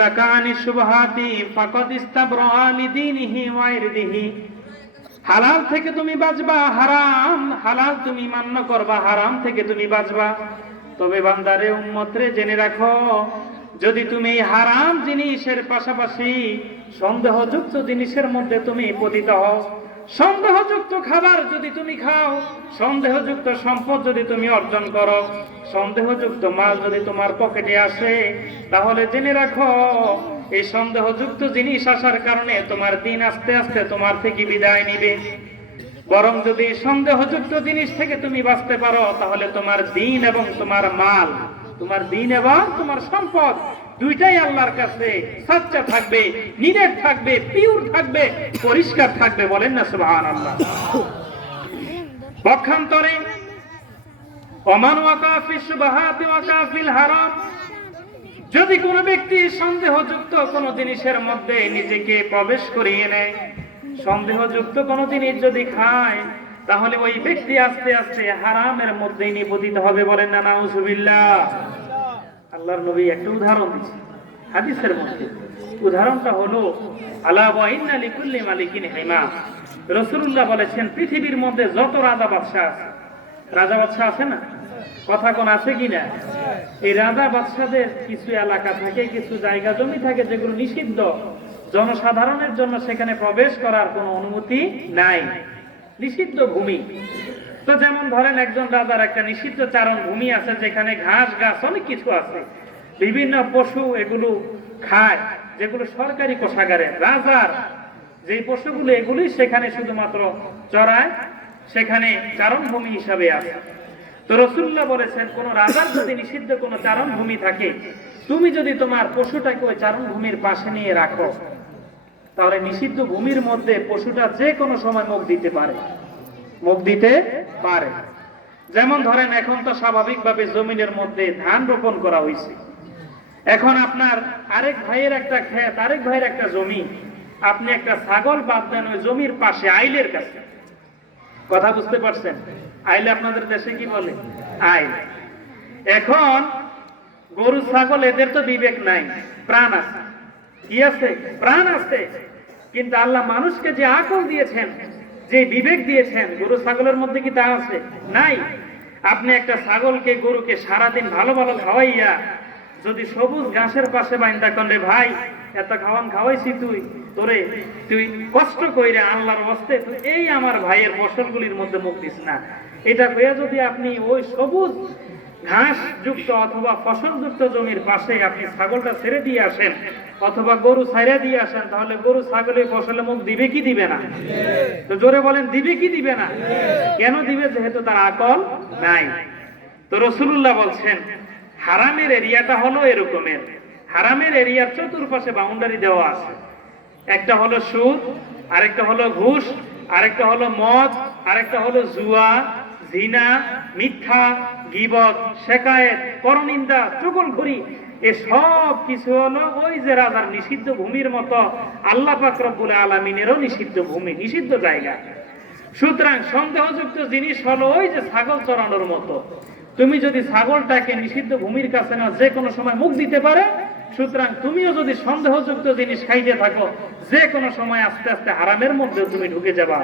দাকানি শুবহাতি ফাকাদ ইস্তাবরা লিদীনিহি ওয়া ইরদিহি। হালাল থেকে তুমি বাঁচবা, হালাল তুমি মান্য করবা, হারাম থেকে তুমি বাঁচবা। তবে বান্দারে, উম্মতরে, জেনে রাখো, যদি তুমি হারাম জিনিসের পাশাপাশি সন্দেহযুক্ত জিনিসের মধ্যে তুমি পতিত হও, সন্দেহযুক্ত খাবার যদি তুমি খাও, সন্দেহযুক্ত সম্পদ যদি তুমি অর্জন করো, সন্দেহযুক্ত মাল যদি তোমার পকেটে আসে, তাহলে জেনে রাখো এই সন্দেহযুক্ত জিনিস আসার কারণে তোমার দিন আস্তে আস্তে তোমার থেকে বিদায় নিবে। বরং যদি সন্দেহযুক্ত জিনিস থেকে তুমি বাঁচতে পারো, তাহলে তোমার দিন এবং তোমার মাল, তোমার দিন এবং তোমার সম্পদ দুইটাই আল্লাহর কাছে সচ্চা থাকবে, নিরেট থাকবে, পিওর থাকবে, পরিষ্কার থাকবে। বলেন না সুবহানাল্লাহ। পক্ষান্তরে ওমান ওয়াকা ফি শুবহাতি ওয়াকা ফিল হারাম, যদি কোনো ব্যক্তি সন্দেহযুক্ত কোনো জিনিসের মধ্যে নিজেকে প্রবেশ করিয়ে নেয়, সন্দেহযুক্ত কোনো জিনিস যদি খায়, তাহলে ওই ব্যক্তি আস্তে আস্তে হারামের মধ্যে নিপতিত হবে। বলেন না নাউজুবিল্লাহ। আল্লাহর নবী একটা উদাহরণ দিয়েছেন হাদিসের মধ্যে। উদাহরণটা হলো আলা ওয়া ইন্না লিকুল্লি মালিকিন হিমা। রাসূলুল্লাহ বলেছেন, পৃথিবীর মধ্যে যত রাজা বাদশা আছে, রাজা বাদশা আছে না, কথা কোন আছে কিনা? এই রাজা বাদশাদের কিছু এলাকা থাকে, কিছু জায়গা জমি থাকে যেগুলো নিষিদ্ধ, জনসাধারণের জন্য সেখানে প্রবেশ করার কোনো অনুমতি নাই, নিষিদ্ধ ভূমি। তো যেমন ধরেন একজন রাজার একটা নিষিদ্ধ চারণ ভূমি আছে, যেখানে ঘাস গাছ অনেক কিছু আছে, বিভিন্ন পশু এগুলো খায়, যেগুলো সরকারি কোষাগারে রাজার যে পশুগুলো এগুলি সেখানে শুধুমাত্র চড়ায়, সেখানে চারণ ভূমি হিসাবে আছে। তো রাসূলুল্লাহ বলেছেন, কোন রাজার যদি নিষিদ্ধ কোন চারণ ভূমি থাকে, তুমি যদি তোমার পশুটাকে ওই চারণ ভূমির পাশে নিয়ে রাখো, তাহলে নিষিদ্ধ ভূমির মধ্যে পশুটা যে কোনো সময় মুখ দিতে পারে, মুখ দিতে পারে। যেমন ধরেন এখন তো স্বাভাবিকভাবে জমিনের মধ্যে ধান রোপণ করা হয়েছে, এখন আপনার আরেক ভাইয়ের একটা ক্ষেত, আরেক ভাইয়ের একটা জমি, আপনি একটা ছাগল বাদ দেন ওই জমির পাশে, আইলের কাছে। কথা বুঝতে পারছেন? আইলে আপনাদের দেশে কি বলে? আইল। এখন গরু ছাগল এদের তো বিবেক নাই, প্রাণ আছে। কি আছে? প্রাণ আছে। কিন্তু আল্লাহ মানুষকে যে আকল দিয়েছেন, যে বিবেক দিয়েছেন, গরু ছাগলের মধ্যে কি তা আছে? নাই। আপনি একটা ছাগলকে, গরুকে সারাদিন ভালো ভালো খাওয়াইয়া যদি সবুজ ঘাসের পাশে বাইন্দা করলে, ভাই এত খাওয়ান খাওয়াইছি তুই কষ্ট কইরা আল্লাহর ওয়াস্তে এই আমার ভাইয়ের ফসলগুলির মধ্যে মুখ দিস না, এটা কইয়া যদি আপনি ওই সবুজ ঘাস যুক্ত অথবা ফসল যুক্ত জমির পাশে আপনি ছাগলটা ছেড়ে দিয়ে আসেন অথবা গরু ছেড়ে দিয়ে আসেন, তাহলে গরু ছাগলের ফসলে মুখ দিবে কি দিবে না? তো জোরে বলেন, দিবে কি দিবে না? কেন দিবে? যেহেতু তার আকল নাই। তো রাসূলুল্লাহ বলছেন, হারামের এরিয়াটা হলো এরকমের, হারামের এরিয়ার চতুর্পাশে বাউন্ডারি দেওয়া আছে। একটা হলো সুদ, আরেকটা হলো ঘুষ, আরেকটা হলো মদ, আরেকটা হলো জুয়া, জিনা, মিথ্যা, গীবত, শেকায়েত, পরনিন্দা, চুগলখড়ি, এসব কিছু হলো ওই যে রাজার নিষিদ্ধ ভূমির মতো আল্লাহ পাক রব্বুল আলামিনেরও নিষিদ্ধ ভূমি, নিষিদ্ধ জায়গা। সুতরাং সন্দেহযুক্ত জিনিস হলো ওই যে ছাগল চড়ানোর মতো। তুমি যদি ছাগলটাকে নিষিদ্ধ ভূমির কাছে না, যে কোনো সময় মুখ দিতে পারে, সুতরাং তুমিও যদি সন্দেহযুক্ত জিনিস খাইতে থাকো, যে কোনো সময় আস্তে আস্তে হারামের মধ্যে তুমি ঢুকে যাবা।